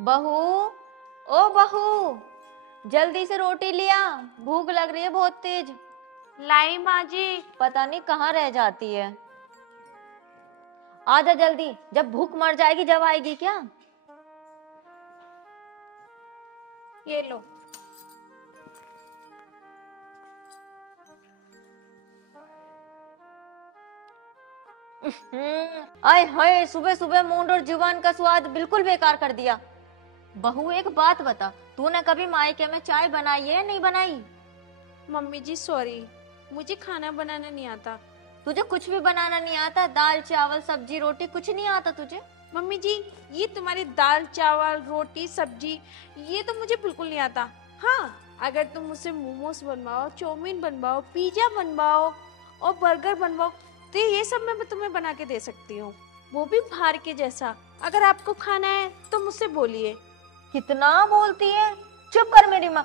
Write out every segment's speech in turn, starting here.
बहू, ओ बहू, जल्दी से रोटी लिया, भूख लग रही है बहुत तेज। लाई माँ जी। पता नहीं कहाँ रह जाती है। आजा जल्दी, जब भूख मर जाएगी जब आएगी क्या। ये लो। आय हाय, सुबह सुबह मूड और जुबान का स्वाद बिल्कुल बेकार कर दिया। बहू एक बात बता, तूने कभी मायके में चाय बनाई है या नहीं बनाई? मम्मी जी सॉरी, मुझे खाना बनाना नहीं आता। तुझे कुछ भी बनाना नहीं आता? दाल चावल सब्जी रोटी कुछ नहीं आता तुझे? मम्मी जी, ये तुम्हारी दाल चावल रोटी सब्जी ये तो मुझे बिल्कुल नहीं आता। हाँ, अगर तुम मुझसे मोमोज बनवाओ, चाउमीन बनवाओ, पिज्जा बनवाओ और बर्गर बनवाओ तो ये सब मैं तुम्हें बना के दे सकती हूँ, वो भी बाहर के जैसा। अगर आपको खाना है तो मुझसे बोलिए। कितना बोलती है, चुप कर मेरी माँ।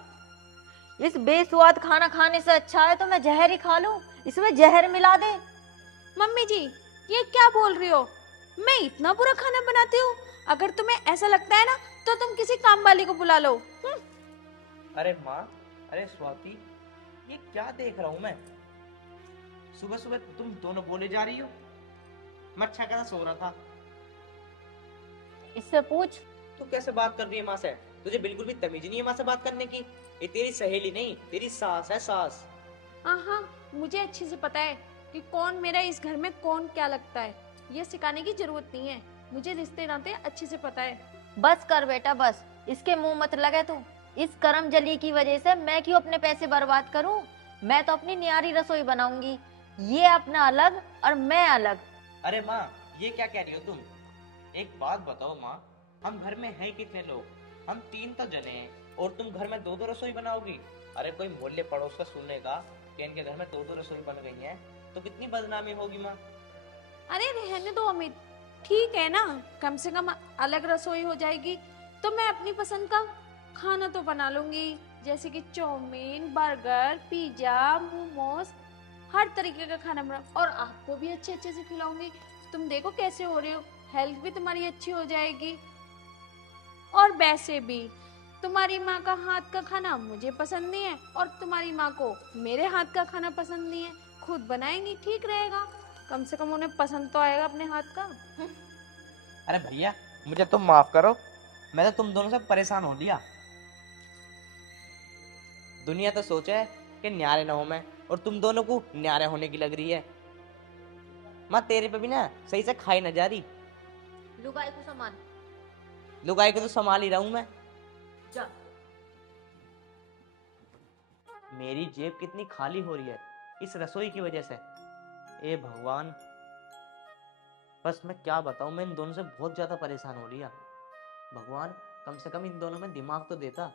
इस बेस्वाद खाना खाने से अच्छा है तो मैं जहर ही खा लूं, इसमें जहर मिला दे। मम्मी जी, ये क्या बोल रही हो? मैं इतना बुरा खाना बनाती हूँ? अगर तुम्हें ऐसा लगता है ना तो तुम किसी काम वाली को बुला लो। अरे माँ, अरे स्वाति, ये क्या देख रहा हूँ मैं? सुबह सुबह तुम दोनों बोले जा रही हो। मैं अच्छा खासा सो रहा था। इससे पूछ। तू कैसे बात कर रही है माँ से? तुझे बिल्कुल भी तमीज नहीं है माँ से बात करने की। ये तेरी सहेली नहीं, तेरी सास है, सास। हाँ हाँ, मुझे अच्छे से पता है कि कौन मेरा इस घर में कौन क्या लगता है। ये सिखाने की जरूरत नहीं है, मुझे रिश्ते नाते अच्छे से पता है। बस कर बेटा बस, इसके मुंह मत लगे तू। इस करम जली की वजह से मैं क्यों अपने पैसे बर्बाद करूं? मैं तो अपनी न्यारी रसोई बनाऊंगी, ये अपना अलग और मैं अलग। अरे माँ, ये क्या कह रही हो तुम? एक बात बताओ माँ, हम घर में हैं कितने लोग? हम 3 तो जने हैं और तुम घर में 2-2 रसोई बनाओगी? अरे कोई मोहल्ले पड़ोस का सुनेगा कि इनके घर में 2-2 रसोई बन गई हैं तो कितनी बदनामी होगी माँ। अरे रहने दो अमित, ठीक है ना, कम से कम अलग रसोई हो जाएगी तो मैं अपनी पसंद का खाना तो बना लूंगी, जैसे कि चाउमीन बर्गर पिज्जा मोमोज, हर तरीके का खाना बना और आपको भी अच्छे अच्छे से खिलाऊंगी। तुम देखो कैसे हो रहे हो, हेल्थ भी तुम्हारी अच्छी हो जाएगी। और वैसे भी तुम्हारी माँ का हाथ का खाना मुझे पसंद नहीं है और तुम्हारी माँ को मेरे हाथ का खाना पसंद नहीं है। खुद बनाएंगी ठीक रहेगा, कम से कम उन्हें पसंद तो आएगा अपने हाथ का। अरे भैया, मुझे तुम माफ करो, मैं तो तुम दोनों से परेशान हो लिया। दुनिया तो सोचे है कि न्यारे ना हो मैं, और तुम दोनों को न्यारे होने की लग रही है। माँ तेरे पे भी ना सही से खाई ना जा रही। लुगाई को सामान लुगाई को तो संभाल ही रहा हूं मैं। जा। मेरी जेब कितनी खाली हो रही है इस रसोई की वजह से। ए भगवान, बस मैं क्या बताऊं, मैं इन दोनों से बहुत ज्यादा परेशान हो रही है। भगवान, कम से कम इन दोनों में दिमाग तो देता।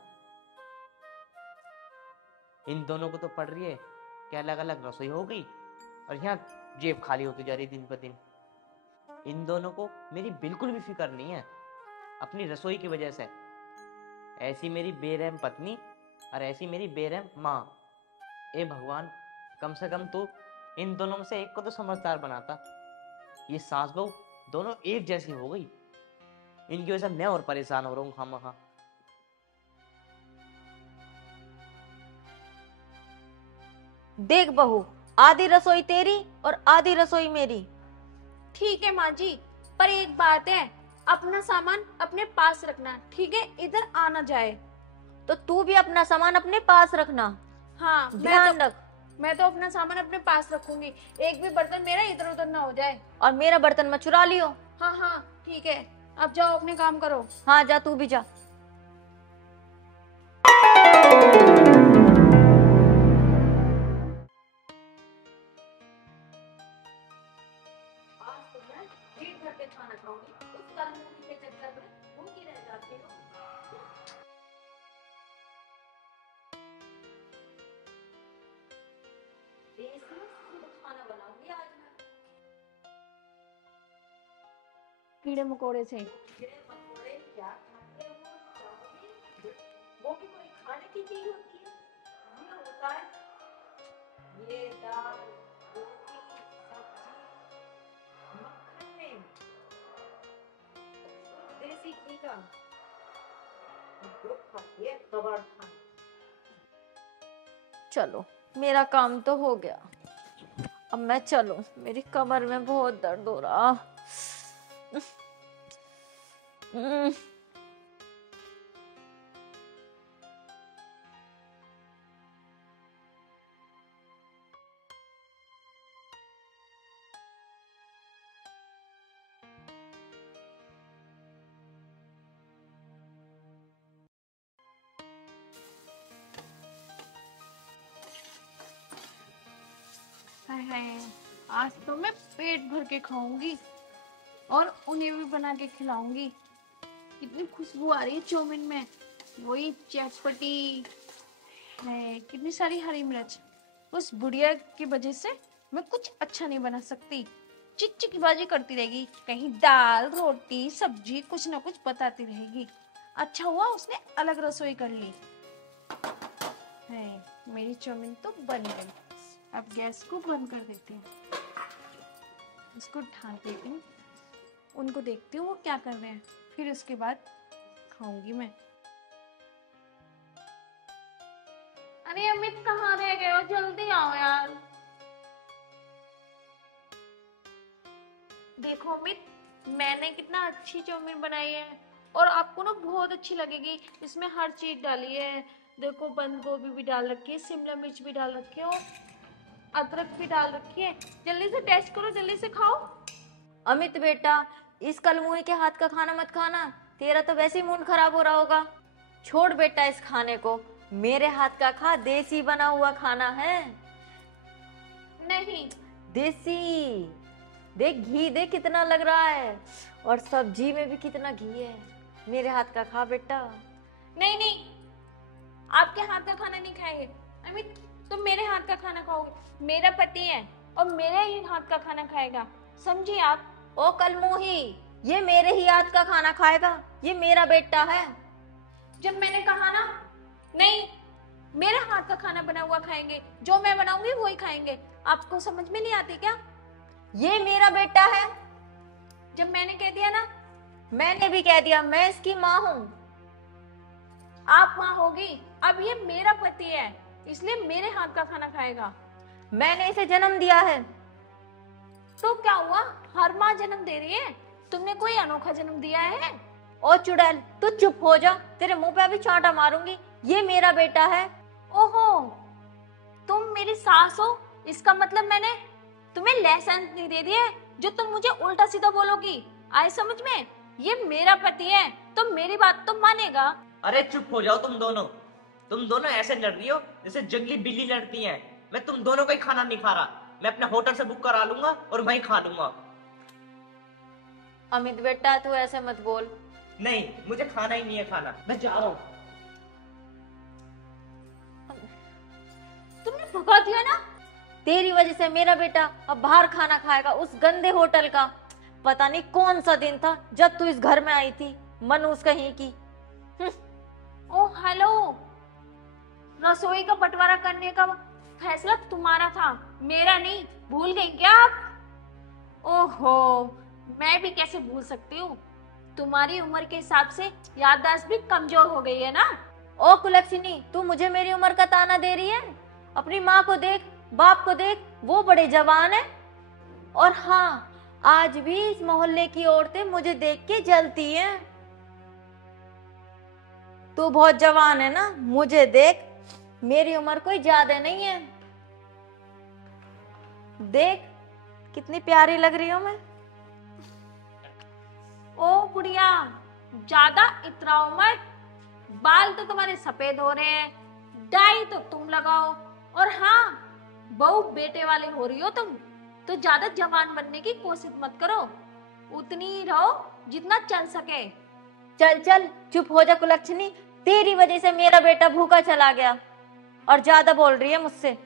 इन दोनों को तो पड़ रही है कि अलग अलग रसोई हो गई और यहाँ जेब खाली होती जा रही दिन पर दिन। इन दोनों को मेरी बिल्कुल भी फिक्र नहीं है अपनी रसोई की वजह से। ऐसी मेरी बेरहम पत्नी और ऐसी मेरी बेरहम माँ। ए भगवान, कम से कम तू इन दोनों में से एक को तो समझदार बनाता। ये सास बहू दोनों एक जैसी हो गई, इनकी वजह से मैं और परेशान हो रहा हूँ खामखा। देख बहू, आधी रसोई तेरी और आधी रसोई मेरी। ठीक है माँ जी, पर एक बात है, अपना सामान अपने पास रखना, ठीक है, इधर आना जाए। तो तू भी अपना सामान अपने पास रखना। हाँ, ध्यान रख। मैं तो अपना सामान अपने पास रखूंगी, एक भी बर्तन मेरा इधर उधर ना हो जाए। और मेरा बर्तन मत चुरा लियो। हाँ हाँ ठीक है, अब जाओ अपने काम करो। हाँ जा, तू भी जा। खाना खाऊंगी, उस कर्म के चक्कर में भूखी रह जाती हूँ। खाना बनाऊंगी आज मैं। कीड़े मकोड़े से। कीड़े मकोड़े क्या खाते हो? चाउमीन, वो भी कोई खाने की चीज होती है? ये होता है ये दाल रोटी सब्जी मक्खन में, शुद्ध देसी घी का। ये सब खाना बनाऊंगी आज मैं। कीड़े मकोड़े क्या खाते हो? चाउमीन, वो भी कोई खाने की चीज होती है? ये होता है ये दाल रोटी सब्जी मक्खन में, शुद्ध देसी घी का। ये सब खाना बनाऊंगी आज मैं। जो खाती है कबाड़ खाना। चलो मेरा काम तो हो गया, अब मैं चलूं, मेरी कमर में बहुत दर्द हो रहा। हाय हाय, आज तो मैं पेट भर के खाऊंगी और उन्हें भी बना के खिलाऊंगी। कितनी खुशबू आ रही है चाउमीन में, वही चटपटी है, कितनी सारी हरी मिर्च। उस बुढ़िया की वजह से मैं कुछ अच्छा नहीं बना सकती, चिकचिकीबाजी करती रहेगी, कहीं दाल रोटी सब्जी कुछ ना कुछ बताती रहेगी। अच्छा हुआ उसने अलग रसोई कर ली है। मेरी चाउमीन तो बन गई, अब गैस को बंद कर देती हूँ, इसको ढाक देती हूँ, उनको देखती हूँ वो क्या कर रहे हैं, फिर उसके बाद खाऊंगी मैं। अरे अमित कहाँ रह गए हो, जल्दी आओ यार। देखो अमित, मैंने कितना अच्छी चाउमीन बनाई है और आपको ना बहुत अच्छी लगेगी। इसमें हर चीज डाली है, देखो बंद गोभी भी डाल रखी है, शिमला मिर्च भी डाल रखी है और अदरक भी डाल रखी है। जल्दी से टेस्ट करो, जल्दी से खाओ। अमित बेटा, इस कलमुही के हाथ का खाना मत खाना, तेरा तो वैसे ही मूड खराब हो रहा होगा। छोड़ बेटा इस खाने को, मेरे हाथ का खा, देसी बना हुआ खाना है। नहीं, देसी देख, घी देख कितना लग रहा है, और सब्जी में भी कितना घी है। मेरे हाथ का खा बेटा। नहीं नहीं, आपके हाथ का खाना नहीं खाएंगे। अमित तुम मेरे हाथ का खाना खाओगे, मेरा पति है और मेरे ही हाथ का खाना खाएगा, समझिए आप। ओ कलमुही, ये मेरे ही हाथ का खाना खाएगा, ये मेरा बेटा है। जब मैंने कहा ना, नहीं मेरे हाथ का खाना बना हुआ खाएंगे, जो मैं बनाऊंगी वही खाएंगे, आपको समझ में नहीं आती क्या? ये मेरा बेटा है। जब मैंने कह दिया ना, मैंने भी कह दिया, मैं इसकी माँ हूँ। आप माँ होगी, अब ये मेरा पति है, इसलिए मेरे हाथ का खाना खाएगा। मैंने इसे जन्म दिया है। तो क्या हुआ, हर माँ जन्म दे रही है, तुमने कोई अनोखा जन्म दिया है? ओ चुड़ैल, तू चुप हो जा, तेरे मुंह पे अभी चांटा मारूंगी। ये मेरा बेटा है। ओहो, तुम मेरी सास हो, इसका मतलब मैंने तुम्हें लाइसेंस नहीं दे दिया जो तुम मुझे उल्टा सीधा बोलोगी। आए समझ में? ये मेरा पति है तो मेरी बात तो मानेगा। अरे चुप हो जाओ तुम दोनों ऐसे लड़ रही हो जैसे जंगली बिल्ली लड़ती हैं। मैं तुम दोनों का ही खाना नहीं खा रहा, मैं अपने होटल से बुक करा लूंगा और वहीं खा लूंगा। अमित बेटा, तू ऐसे मत बोल। नहीं, मुझे खाना ही नहीं है, खाना मैं जा रहा हूँ। तुमने भगा दिया ना। तेरी वजह से मेरा बेटा अब बाहर खाना खाएगा, उस गंदे होटल का। पता नहीं कौन सा दिन था जब तू इस घर में आई थी, मनूस कहीं की। ओ हेलो, रसोई का बंटवारा करने का फैसला तुम्हारा था, मेरा नहीं, भूल गई क्या आप? ओहो, मैं भी कैसे भूल सकती हूँ, तुम्हारी उम्र के हिसाब से याददाश्त भी कमजोर हो गई है ना। ओ कुलक्षणी, तू मुझे मेरी उम्र का ताना दे रही है? अपनी माँ को देख, बाप को देख, वो बड़े जवान है। और हाँ, आज भी इस मोहल्ले की औरतें मुझे देख के जलती हैं। तू बहुत जवान है ना, मुझे देख, मेरी उम्र कोई ज्यादा नहीं है। देख कितनी प्यारी लग रही हूं मैं। ओ बुढ़िया, ज्यादा इतराओ मत, बाल तो तुम्हारे सफेद हो रहे हैं, डाई तो तुम लगाओ, और हाँ बहू बेटे वाले हो रही हो तुम, तो ज्यादा जवान बनने की कोशिश मत करो, उतनी ही रहो जितना चल सके। चल चल चुप हो जा कुलक्षणी, तेरी वजह से मेरा बेटा भूखा चला गया और ज्यादा बोल रही है मुझसे।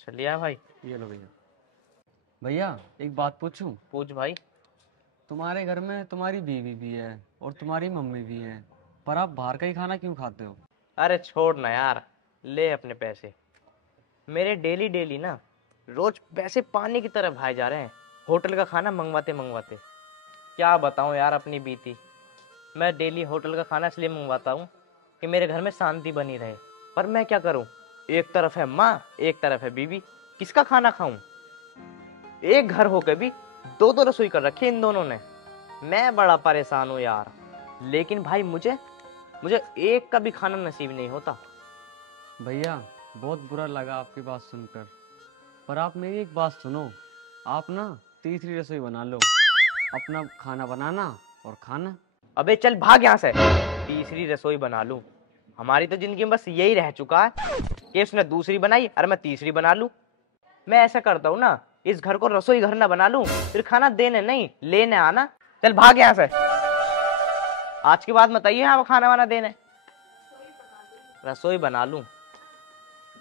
चलिए भाई। ये लो भैया। भैया एक बात पूछूं? पूछ भाई। तुम्हारे घर में तुम्हारी बीवी भी है और तुम्हारी मम्मी भी है, पर आप बाहर का ही खाना क्यों खाते हो? अरे छोड़ ना यार, ले अपने पैसे। मेरे डेली डेली ना रोज पैसे पानी की तरह भाए जा रहे हैं, होटल का खाना मंगवाते मंगवाते। क्या बताऊं यार अपनी बीती। मैं डेली होटल का खाना इसलिए मंगवाता हूँ कि मेरे घर में शांति बनी रहे, पर मैं क्या करूं, एक तरफ है माँ, एक तरफ है बीवी, किसका खाना खाऊं। एक घर होकर भी दो दो रसोई कर रखी इन दोनों ने। मैं बड़ा परेशान हूँ यार, लेकिन भाई मुझे मुझे एक का भी खाना नसीब नहीं होता। भैया बहुत बुरा लगा आपकी बात सुनकर, पर आप मेरी एक बात सुनो। आप ना तीसरी रसोई बना लो, अपना खाना बनाना और खाना। अबे चल भाग यहाँ से। तीसरी रसोई बना लूं? हमारी तो जिंदगी में बस यही रह चुका है कि उसने दूसरी बनाई और मैं तीसरी बना लूं। मैं ऐसा करता हूँ ना, इस घर को रसोई घर ना बना लूं, फिर खाना देने नहीं लेने आना। चल भाग यहाँ से। आज के बाद मत आइए यहाँ खाना वाना देने। रसोई बना लूं?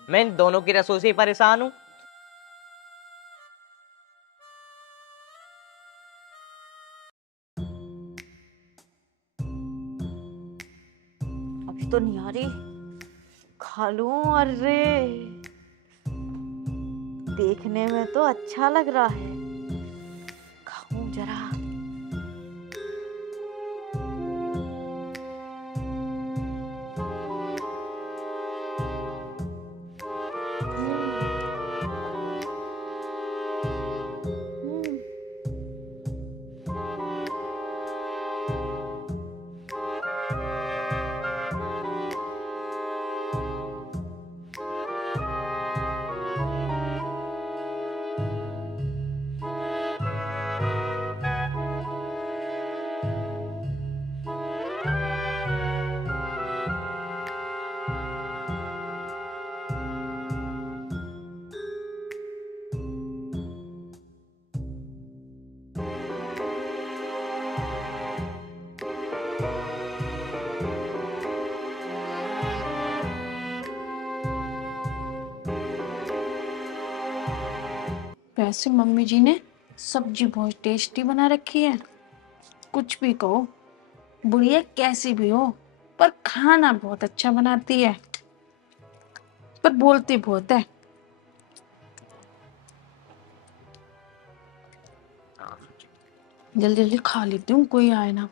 मैं इन दोनों की रसोई से ही परेशान हूँ। अभी तो नहीं आ रही, खा लूं। अरे देखने में तो अच्छा लग रहा है, खाऊं जरा। वैसे मम्मी जी ने सब्जी बहुत टेस्टी बना रखी है। कुछ भी कहो, बुढ़िया कैसी भी हो, पर खाना बहुत अच्छा बनाती है, पर बोलती बहुत है। जल्दी जल्दी खा लेती हूँ, कोई आए ना।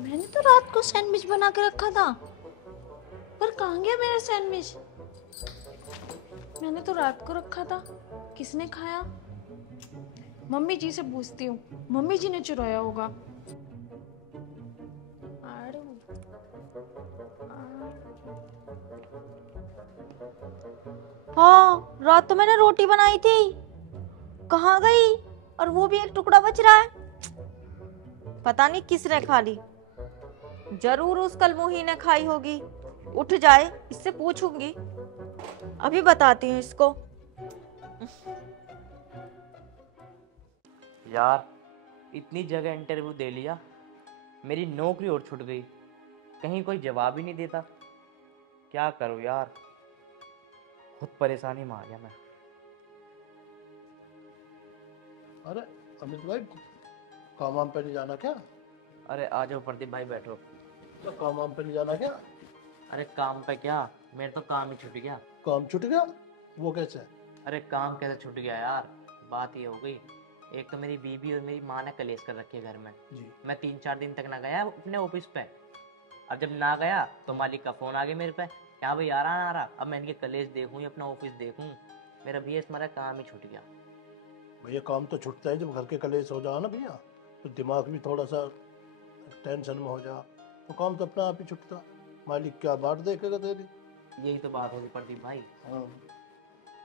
मैंने तो रात को सैंडविच बना के रखा था, पर कहाँ गया मेरा सैंडविच? मैंने तो रात को रखा था, किसने खाया? मम्मी जी से पूछती हूँ, मम्मी जी ने चुराया होगा। आड़ू, हाँ, रात तो मैंने रोटी बनाई थी, कहाँ गई? और वो भी एक टुकड़ा बच रहा है, पता नहीं किसने खा ली। जरूर उस कलमुही ने खाई होगी। उठ जाए, इससे पूछूंगी, अभी बताती हूँ इसको। यार इतनी जगह इंटरव्यू दे लिया, मेरी नौकरी और छूट गई, कहीं कोई जवाब ही नहीं देता। क्या करूं यार, बहुत परेशानी में आ गया मैं। अरे अमित भाई, काम वाम पे नहीं जाना क्या? अरे आ जाओ प्रदीप भाई, बैठो। तो काम वाम पे नहीं जाना क्या? अरे काम पे क्या, मेरा तो काम ही छूट गया। काम छूट गया? वो कैसे? अरे काम कैसे छूट गया यार, बात ये हो गई, एक तो मेरी बीबी और मेरी माँ ने कलेश कर रखी है घर में जी। मैं 3-4 दिन तक ना गया अपने ऑफिस पे। अब जब ना गया तो मालिक का फोन आ गया मेरे पे, क्या भाई आ रहा ना आ रहा। अब मैं इनके कलेश देखूं या अपना ऑफिस देखूं, मेरा भैया तुम्हारा काम ही छूट गया। भैया काम तो छूटता है जब घर के कलेश हो जाओ ना भैया, तो दिमाग भी थोड़ा सा टेंशन में हो जा, तो काम तो अपना आप ही छूटता। मालिक क्या बात देखेगा तेरी। यही तो बात होगी प्रदीप भाई। हाँ।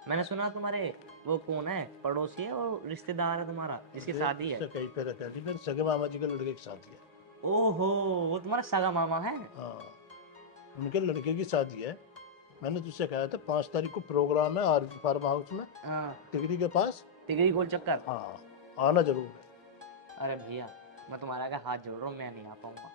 मैंने सुना तुम्हारे वो कौन है, पड़ोसी है और रिश्तेदार है तुम्हारा जिसकी शादी है? कहीं पे रहता है, मेरे सगे मामा जी के लड़के की शादी है। ओहो, वो तुम्हारा सगा मामा है? हाँ, उनके लड़के की शादी है। मैंने तुझसे कहा था 5 तारीख को प्रोग्राम है आर फार्म हाउस में, टिकरी के पास, तिगरी गोल चक्कर। हाँ आना जरूर है। अरे भैया मैं तुम्हारा आगे हाथ जोड़ रहा हूँ, मैं नहीं आ पाऊंगा।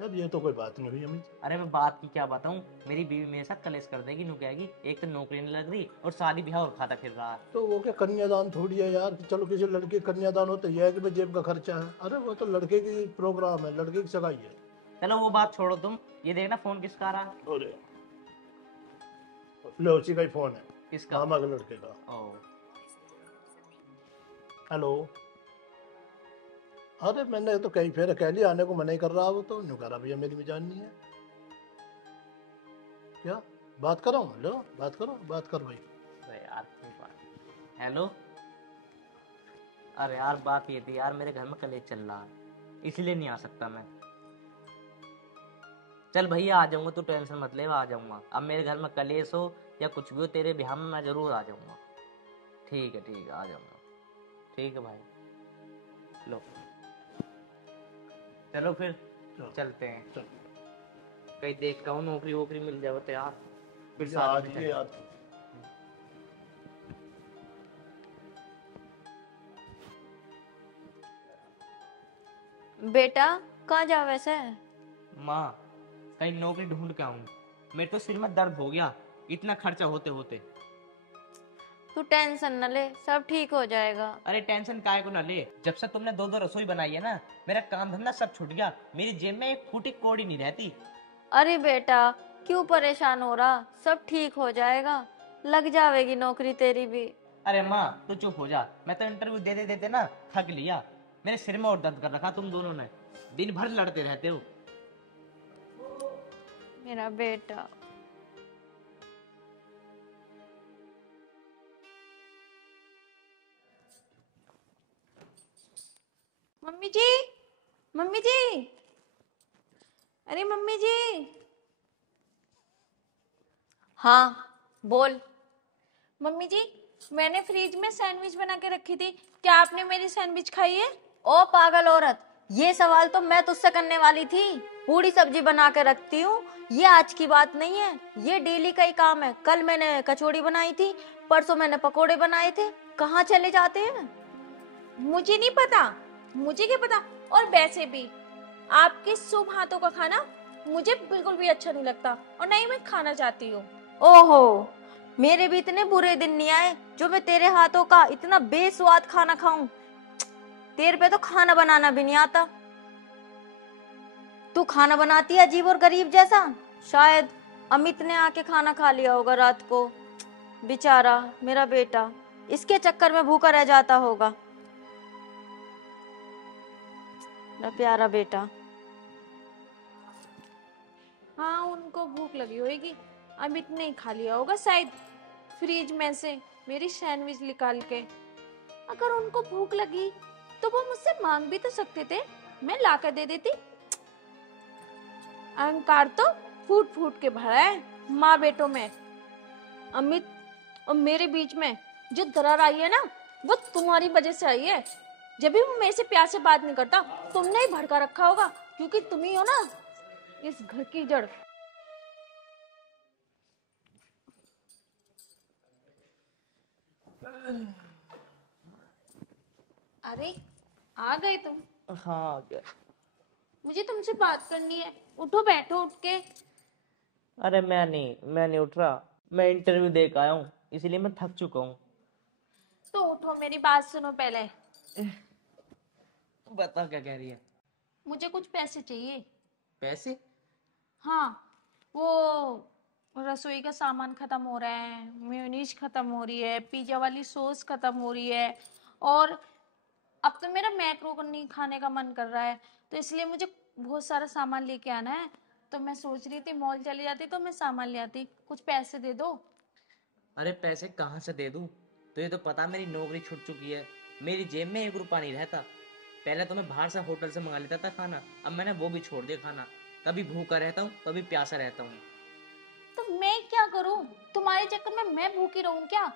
यार ये तो कोई बात नहीं हुई अमित। अरे मैं बात की क्या बताऊं, मेरी बीवी मेरे साथ कलेश कर देगी, नु कहेगी एक तो नौकरी नहीं लग रही और शादी ब्याह और खाता फिर रहा है। तो वो क्या कन्यादान थोड़ी है यार कि चलो किसी लड़के का कन्यादान हो तो यह है कि भाई जेब का खर्चा है। अरे वो तो लड़के की प्रोग्राम है, लड़के की सगाई है। चलो वो बात छोड़ो तुम, ये देखना फोन किसका आ रहा है। अरे लो उसी का ही फोन है, किसका? मामा के लड़के का। ओ, हेलो। अरे मैंने तो कई फेर कह लिया, आने को मना ही कर रहा वो तो न्यू कह रहा भैया मेरी भी जान नहीं है। क्या बात कर रहा हूँ? लो बात करो, बात कर भाई। अरे यार कोई बात। हेलो। अरे यार बात ये थी यार, मेरे घर में कलेश चल रहा है, इसलिए नहीं आ सकता मैं। चल भैया आ जाऊंगा, तू टेंशन मत ले, आ जाऊंगा। अब मेरे घर में कलेश हो या कुछ भी हो, तेरे ब्याह में मैं जरूर आ जाऊंगा। ठीक है आ जाऊंगा। ठीक है भाई, लो चलो फिर चलते हैं। चल कहीं देखता हूँ नौकरी वोकरी मिल जाए तो यार, फिर आज साथ में ये चलेंगे। याद। बेटा कहाँ जा वैसे? माँ कहीं नौकरी ढूंढ के आऊँ, मेरे तो सिर में दर्द हो गया इतना खर्चा होते होते। तू टेंशन न ले, सब ठीक हो जाएगा। अरे टेंशन काहे को ना ले, जब से तुमने दो रसोई बनाई है ना, मेरा काम धंधा सब छूट गया, मेरी जेब में एक फूटी कौड़ी नहीं रहती। अरे बेटा क्यों परेशान हो रहा, सब ठीक हो जाएगा, लग जाएगी नौकरी तेरी भी। अरे माँ तू चुप हो जा, मैं तो इंटरव्यू दे देते ना थक लिया, मेरे सिर में और दर्द कर रखा तुम दोनों ने, दिन भर लड़ते रहते हो। मेरा बेटा। मम्मी जी, मम्मी जी, अरे मम्मी जी। हाँ बोल। मम्मी जी, मैंने फ्रिज में सैंडविच बना के रखी थी, क्या आपने मेरी सैंडविच खाई है? ओ पागल औरत, ये सवाल तो मैं तुझसे करने वाली थी। पूरी सब्जी बना के रखती हूँ, ये आज की बात नहीं है, ये डेली का ही काम है। कल मैंने कचौड़ी बनाई थी, परसों मैंने पकोड़े बनाए थे। कहाँ चले जाते हैं? मुझे नहीं पता, मुझे क्या पता। और वैसे भी आपके शुभ हाथों का खाना मुझे बिल्कुल भी अच्छा नहीं लगता और ना ही मैं खाना चाहती हूँ। ओहो, मेरे भी इतने बुरे दिन नहीं आए जो मैं तेरे हाथों का इतना बेस्वाद खाना खाऊं। तेरे पे तो खाना बनाना भी नहीं आता। तू खाना बनाती है अजीब और गरीब जैसा। शायद अमित ने आके खाना खा लिया होगा रात को। बेचारा मेरा बेटा इसके चक्कर में भूखा रह जाता होगा। मेरा प्यारा बेटा। हाँ उनको भूख लगी होगी, अमित ने खा लिया होगा शायद फ्रिज में से मेरी सैंडविच निकाल के। अगर उनको भूख लगी तो वो मुझसे मांग भी तो सकते थे, मैं ला कर दे देती। अहंकार तो फूट फूट के भरा है माँ बेटों में। अमित और मेरे बीच में जो दरार आई है ना, वो तुम्हारी वजह से आई है। जब भी वो मेरे से प्यार से बात नहीं करता, तुमने ही भड़का रखा होगा, क्योंकि तुम ही हो ना इस घर की जड़। अरे आ गए तुम? हाँ क्या? मुझे तुमसे बात करनी है, उठो बैठो उठ के। अरे मैं नहीं उठ रहा, मैं इंटरव्यू दे के आया हूँ इसलिए मैं थक चुका हूँ। तो उठो, मेरी बात सुनो पहले। बता क्या कह रही है? मुझे कुछ पैसे चाहिए। पैसे? हाँ, वो रसोई का सामान खत्म हो रहा है, मेयोनीज खत्म हो रही है, पिज्जा वाली सॉस खत्म हो रही है, और अब तो मेरा मैक्रोनी खाने का मन कर रहा है, तो इसलिए मुझे बहुत सारा सामान लेके आना है। तो मैं सोच रही थी मॉल चली जाती तो मैं सामान ले आती, कुछ पैसे दे दो। अरे पैसे कहाँ से दे दूँ? तो ये तो पता मेरी नौकरी छूट चुकी है, मेरी जेब में 1 रुपया नहीं रहता। पहले तो मैं बाहर से होटल से मंगा लेता था खाना, अब मैंने वो भी छोड़ दिया खाना। कभी भूखा रहता हूँ, कभी प्यासा रहता हूँ। तो मैं क्या करूं? तुम्हारे चक्कर में मैं भूखी रहूं क्या?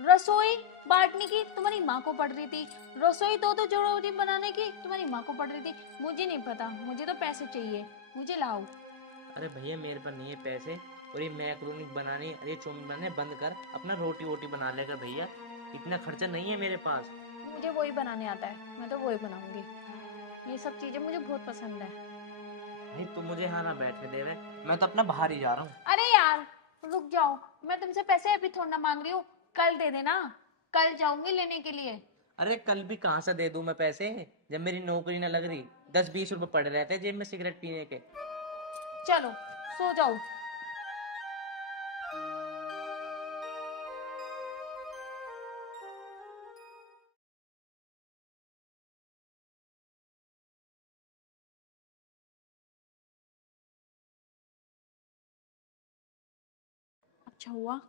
रसोई बांटने की तुम्हारी माँ को पड़ रही थी, रसोई दो जोड़ी बनाने की तुम्हारी माँ को पड़ रही थी। मुझे नहीं पता, मुझे तो पैसे चाहिए, मुझे लाओ। अरे भैया मेरे पास नहीं है पैसे, और ये मैक्रोनी बनाने, ये चाउमीन बनाने बंद कर, अपना रोटी वोटी बना लेगा भैया, इतना खर्चा नहीं है मेरे पास। मुझे वही बनाने आता है, मैं तो वही बनाऊंगी। ये सब चीजें मुझे बहुत पसंद है। भाई तू मुझे यहाँ ना बैठने दे रहे, मैं तो अपना बाहर ही जा रहा हूँ। अरे यार रुक जाओ, मैं तुमसे पैसे अभी थोड़ा ना मांग रही हूँ, कल दे देना, कल जाऊंगी लेने के लिए। अरे कल भी कहाँ से दे दूं मैं पैसे, जब मेरी नौकरी ना लग रही। 10-20 रुपए पड़े रहते हैं जेब में सिगरेट पीने के। चलो सो जाओ। अच्छा हुआ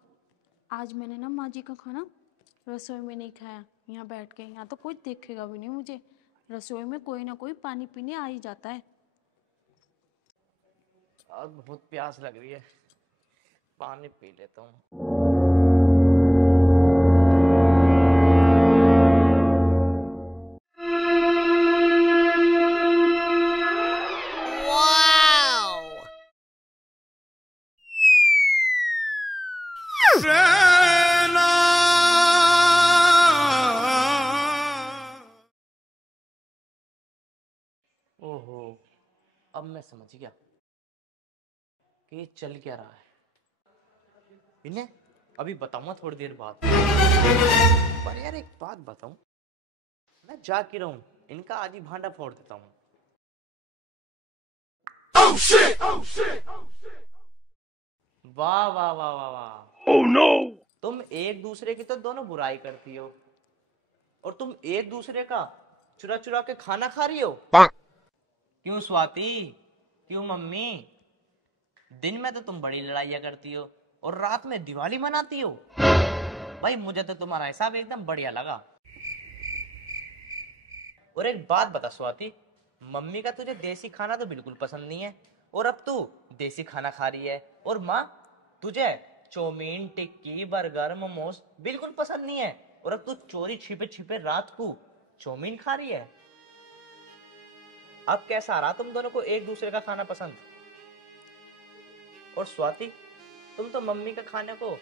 आज मैंने ना माँ जी का खाना रसोई में नहीं खाया, यहाँ बैठ के, यहाँ तो कोई देखेगा भी नहीं मुझे। रसोई में कोई ना कोई पानी पीने आ ही जाता है। आज बहुत प्यास लग रही है, पानी पी लेता हूँ। ओहो, अब मैं समझ गया कि ये चल क्या रहा है। इन्हें अभी बताऊंगा थोड़ी देर बाद। पर यार एक बात बताऊं, मैं जा क्यों रहा हूं, इनका आज ही भांडा फोड़ देता हूं। वाह वाह वाह वाह वाह। ओह नो, तुम एक दूसरे की तो दोनों बुराई करती हो, और तुम एक दूसरे का चुरा चुरा के खाना खा रही हो। क्यों स्वाति, क्यों मम्मी? दिन में तो तुम बड़ी लड़ाइयाँ करती हो और रात में दिवाली मनाती हो। भाई मुझे तो तुम्हारा हिसाब एकदम बढ़िया लगा। और एक बात बता स्वाति, मम्मी का तुझे देसी खाना तो बिल्कुल पसंद नहीं है, और अब तू देसी खाना खा रही है, और माँ तुझे चौमीन, टिक्की, बर्गर, मोमोज बिल्कुल पसंद नहीं है, और अब तू चोरी छिपे छिपे रात को चौमीन खा रही है। अब कैसा आ रहा तुम दोनों को एक दूसरे का खाना पसंद? और स्वाति, तुम तो मम्मी के खाने को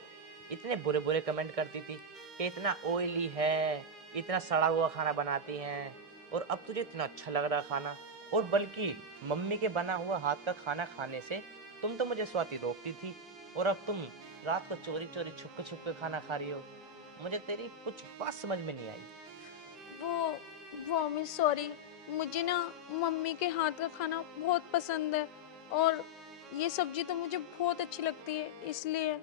इतने बुरे बुरे कमेंट करती थी कि इतना ऑयली है, इतना सड़ा हुआ खाना बनाती हैं, और अब तुझे इतना अच्छा लग रहा खाना। और बल्कि मम्मी के बना हुआ हाथ का खाना खाने से तुम तो मुझे स्वाति रोकती थी, और अब तुम रात को चोरी चोरी छुप के खाना खा रही हो। मुझे तेरी कुछ बात समझ में नहीं आई। वो मिस सॉरी, मुझे ना मम्मी के हाथ का खाना बहुत पसंद है, और ये सब्जी तो मुझे बहुत अच्छी लगती है इसलिए।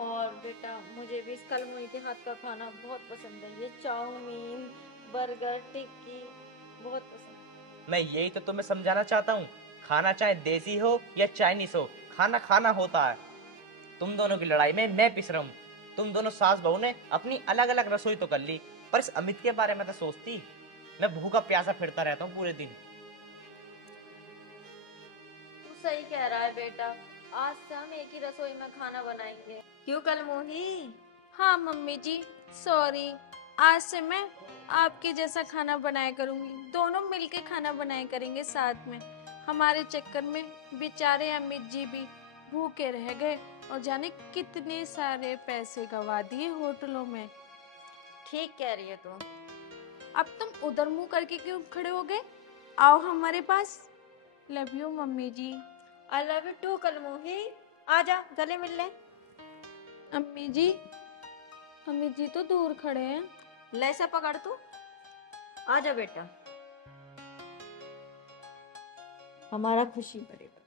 और बेटा मुझे भी इस कलमुई के हाथ का खाना बहुत पसंद है, ये चाउमीन, बर्गर, टिक्की बहुत पसंद। मैं यही तो तुम्हें समझाना चाहता हूँ, खाना चाहे देसी हो या चाइनीज हो, खाना खाना होता है। तुम दोनों की लड़ाई में मैं पिस रहा हूँ। तुम दोनों सास बहू ने अपनी अलग अलग रसोई तो कर ली, पर इस अमित के बारे में तो सोचती। मैं भूखा प्यासा फिरता रहता हूँ पूरे दिन। तू सही कह रहा है बेटा, आज से हम एक ही रसोई में खाना बनाएंगे, क्यों कलमोही? हाँ मम्मी जी सॉरी, आज से मैं आपके जैसा खाना बनाया करूंगी, दोनों मिलके खाना बनाया करेंगे साथ में। हमारे चक्कर में बेचारे अमित जी भी भूखे रह गए और जाने कितने सारे पैसे गवा दिए होटलों में। ठीक कह रही है तू। अब तुम उधर मुंह करके क्यों खड़े हो गए? आओ हमारे पास। Love you mummy ji. I love you too कलमोही, आजा गले मिल ले। अम्मी जी तो दूर खड़े हैं। ले से पकड़ तू, आजा बेटा, हमारा खुशी करेगा।